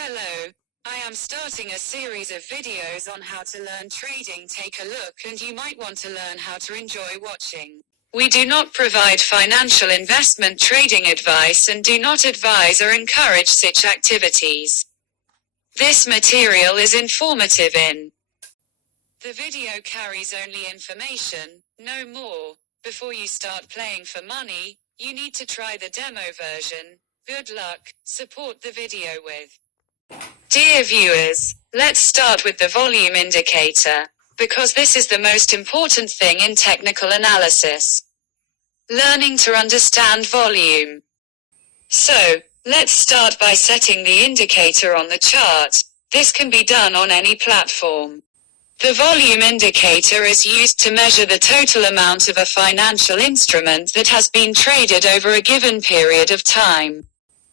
Hello. I am starting a series of videos on how to learn trading. Take a look and you might want to learn how to enjoy watching. We do not provide financial investment trading advice and do not advise or encourage such activities. This material is informative in. The video carries only information, no more. Before you start playing for money, you need to try the demo version. Good luck. Support the video with. Dear viewers, let's start with the volume indicator, because this is the most important thing in technical analysis. Learning to understand volume. So, let's start by setting the indicator on the chart. This can be done on any platform. The volume indicator is used to measure the total amount of a financial instrument that has been traded over a given period of time.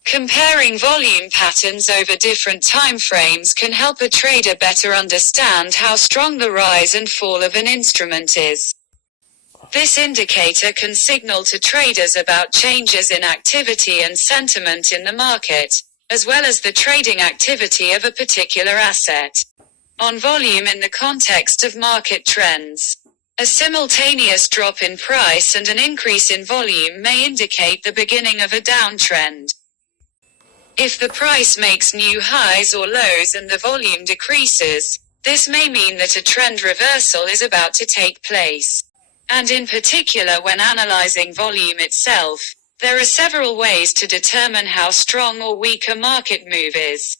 Comparing volume patterns over different time frames can help a trader better understand how strong the rise and fall of an instrument is. This indicator can signal to traders about changes in activity and sentiment in the market, as well as the trading activity of a particular asset. On volume in the context of market trends. A simultaneous drop in price and an increase in volume may indicate the beginning of a downtrend. If the price makes new highs or lows and the volume decreases, this may mean that a trend reversal is about to take place. And in particular, when analyzing volume itself, there are several ways to determine how strong or weak a market move is.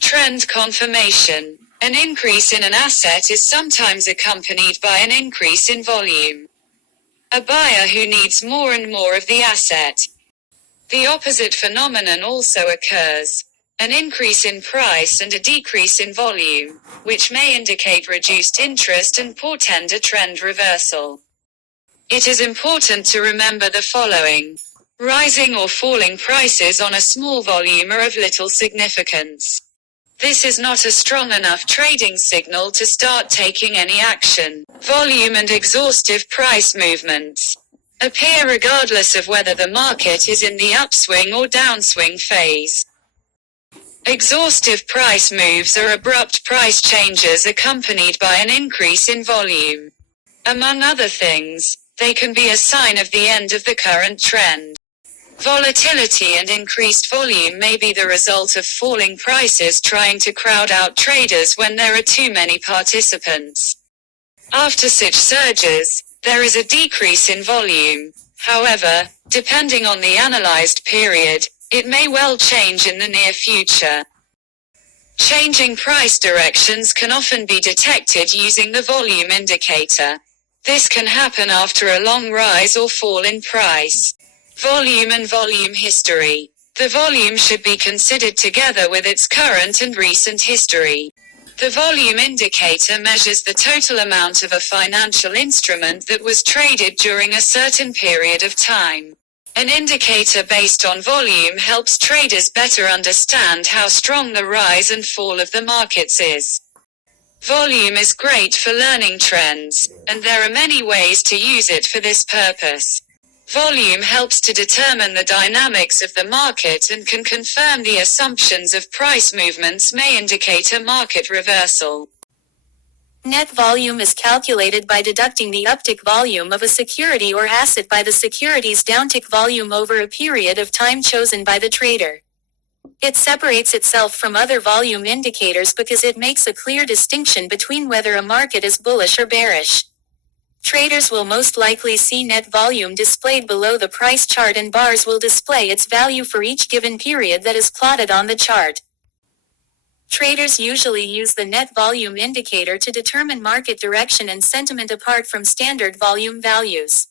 Trend confirmation. An increase in an asset is sometimes accompanied by an increase in volume. A buyer who needs more and more of the asset. The opposite phenomenon also occurs, an increase in price and a decrease in volume, which may indicate reduced interest and portend a trend reversal. It is important to remember the following. Rising or falling prices on a small volume are of little significance. This is not a strong enough trading signal to start taking any action. Volume and exhaustive price movements appear regardless of whether the market is in the upswing or downswing phase. Exhaustive price moves are abrupt price changes accompanied by an increase in volume. Among other things, they can be a sign of the end of the current trend. Volatility and increased volume may be the result of falling prices trying to crowd out traders when there are too many participants. After such surges, there is a decrease in volume. However, depending on the analyzed period, it may well change in the near future. Changing price directions can often be detected using the volume indicator. This can happen after a long rise or fall in price. Volume and volume history. The volume should be considered together with its current and recent history. The volume indicator measures the total amount of a financial instrument that was traded during a certain period of time. An indicator based on volume helps traders better understand how strong the rise and fall of the markets is. Volume is great for learning trends, and there are many ways to use it for this purpose. Volume helps to determine the dynamics of the market and can confirm the assumptions of price movements may indicate a market reversal. Net volume is calculated by deducting the uptick volume of a security or asset by the security's downtick volume over a period of time chosen by the trader. It separates itself from other volume indicators because it makes a clear distinction between whether a market is bullish or bearish. Traders will most likely see net volume displayed below the price chart, and bars will display its value for each given period that is plotted on the chart. Traders usually use the net volume indicator to determine market direction and sentiment apart from standard volume values.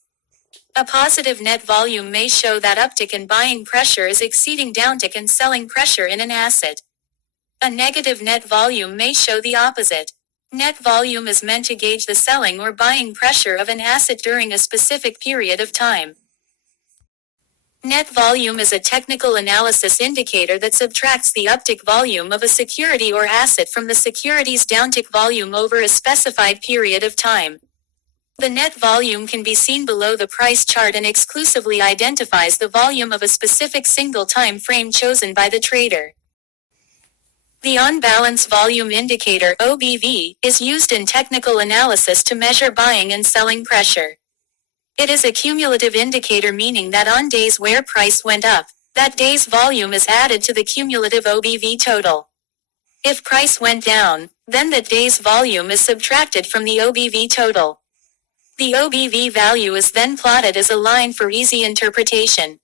A positive net volume may show that uptick in buying pressure is exceeding downtick in selling pressure in an asset. A negative net volume may show the opposite. Net volume is meant to gauge the selling or buying pressure of an asset during a specific period of time. Net volume is a technical analysis indicator that subtracts the uptick volume of a security or asset from the security's downtick volume over a specified period of time. The net volume can be seen below the price chart and exclusively identifies the volume of a specific single time frame chosen by the trader. The on-balance volume indicator (OBV) is used in technical analysis to measure buying and selling pressure. It is a cumulative indicator, meaning that on days where price went up, that day's volume is added to the cumulative OBV total. If price went down, then that day's volume is subtracted from the OBV total. The OBV value is then plotted as a line for easy interpretation.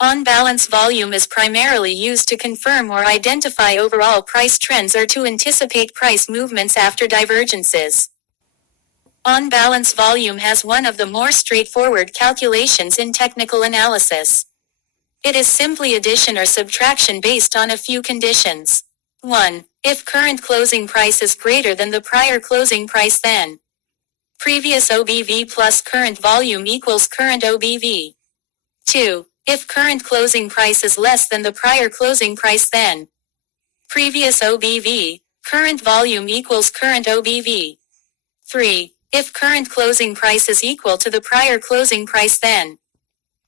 On-balance volume is primarily used to confirm or identify overall price trends or to anticipate price movements after divergences. On-balance volume has one of the more straightforward calculations in technical analysis. It is simply addition or subtraction based on a few conditions. 1. If current closing price is greater than the prior closing price, then previous OBV plus current volume equals current OBV. 2. If current closing price is less than the prior closing price, then previous OBV, current volume equals current OBV. 3. If current closing price is equal to the prior closing price, then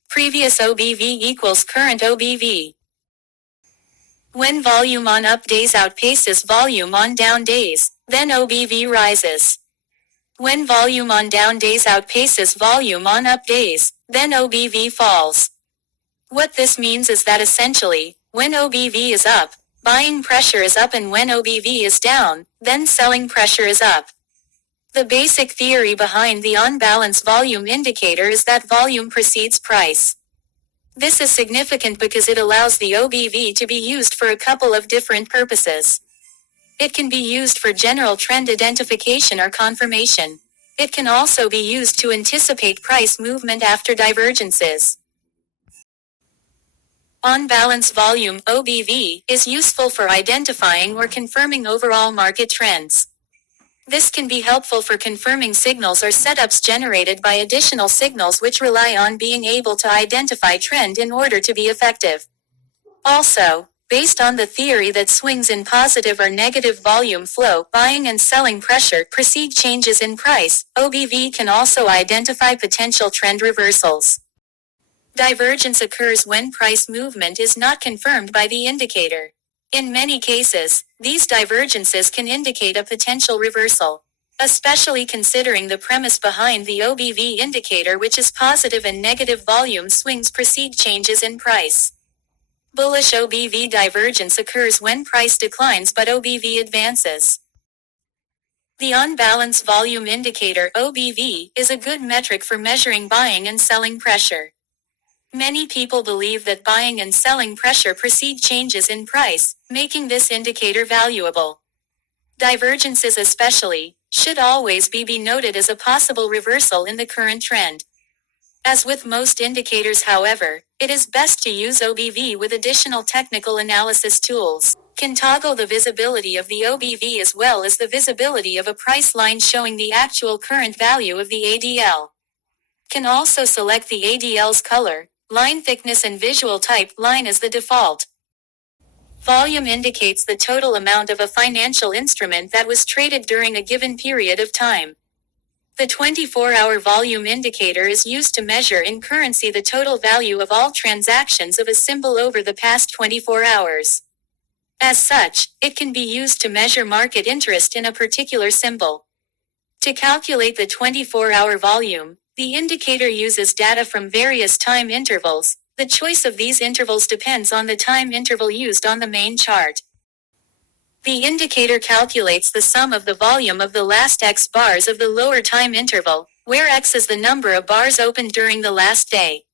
previous OBV equals current OBV. When volume on up days outpaces volume on down days, then OBV rises. When volume on down days outpaces volume on up days, then OBV falls. What this means is that essentially, when OBV is up, buying pressure is up, and when OBV is down, then selling pressure is up. The basic theory behind the on-balance volume indicator is that volume precedes price. This is significant because it allows the OBV to be used for a couple of different purposes. It can be used for general trend identification or confirmation. It can also be used to anticipate price movement after divergences. On-balance volume (OBV) is useful for identifying or confirming overall market trends. This can be helpful for confirming signals or setups generated by additional signals which rely on being able to identify trend in order to be effective. Also, based on the theory that swings in positive or negative volume flow, buying and selling pressure precede changes in price, OBV can also identify potential trend reversals. Divergence occurs when price movement is not confirmed by the indicator. In many cases, these divergences can indicate a potential reversal, especially considering the premise behind the OBV indicator, which is positive and negative volume swings precede changes in price. Bullish OBV divergence occurs when price declines but OBV advances. The on-balance volume indicator (OBV) is a good metric for measuring buying and selling pressure. Many people believe that buying and selling pressure precede changes in price, making this indicator valuable. Divergences especially should always be noted as a possible reversal in the current trend. As with most indicators, however, it is best to use OBV with additional technical analysis tools. Can toggle the visibility of the OBV as well as the visibility of a price line showing the actual current value of the ADL. Can also select the ADL's color, line thickness and visual type line as the default. Volume indicates the total amount of a financial instrument that was traded during a given period of time. The 24-hour volume indicator is used to measure in currency the total value of all transactions of a symbol over the past 24 hours. As such, it can be used to measure market interest in a particular symbol. To calculate the 24-hour volume, the indicator uses data from various time intervals. The choice of these intervals depends on the time interval used on the main chart. The indicator calculates the sum of the volume of the last X bars of the lower time interval, where X is the number of bars opened during the last day.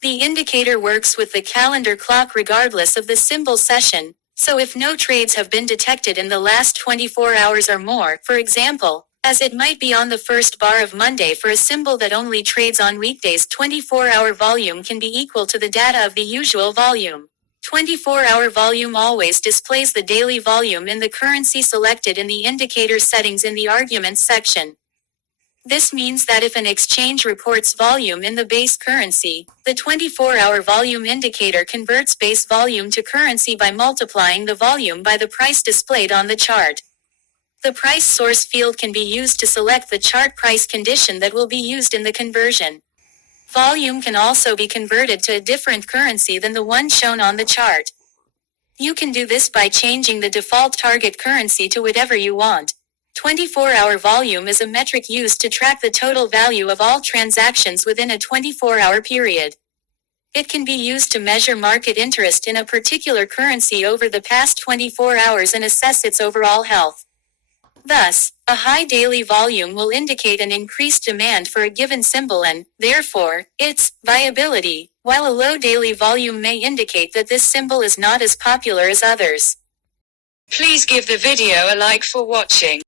The indicator works with the calendar clock regardless of the symbol session, so if no trades have been detected in the last 24 hours or more, for example, as it might be on the first bar of Monday for a symbol that only trades on weekdays, 24-hour volume can be equal to the data of the usual volume. 24-hour volume always displays the daily volume in the currency selected in the indicator settings in the arguments section. This means that if an exchange reports volume in the base currency, the 24-hour volume indicator converts base volume to currency by multiplying the volume by the price displayed on the chart. The price source field can be used to select the chart price condition that will be used in the conversion. Volume can also be converted to a different currency than the one shown on the chart. You can do this by changing the default target currency to whatever you want. 24-hour volume is a metric used to track the total value of all transactions within a 24-hour period. It can be used to measure market interest in a particular currency over the past 24 hours and assess its overall health. Thus, a high daily volume will indicate an increased demand for a given symbol and, therefore, its viability, while a low daily volume may indicate that this symbol is not as popular as others. Please give the video a like for watching.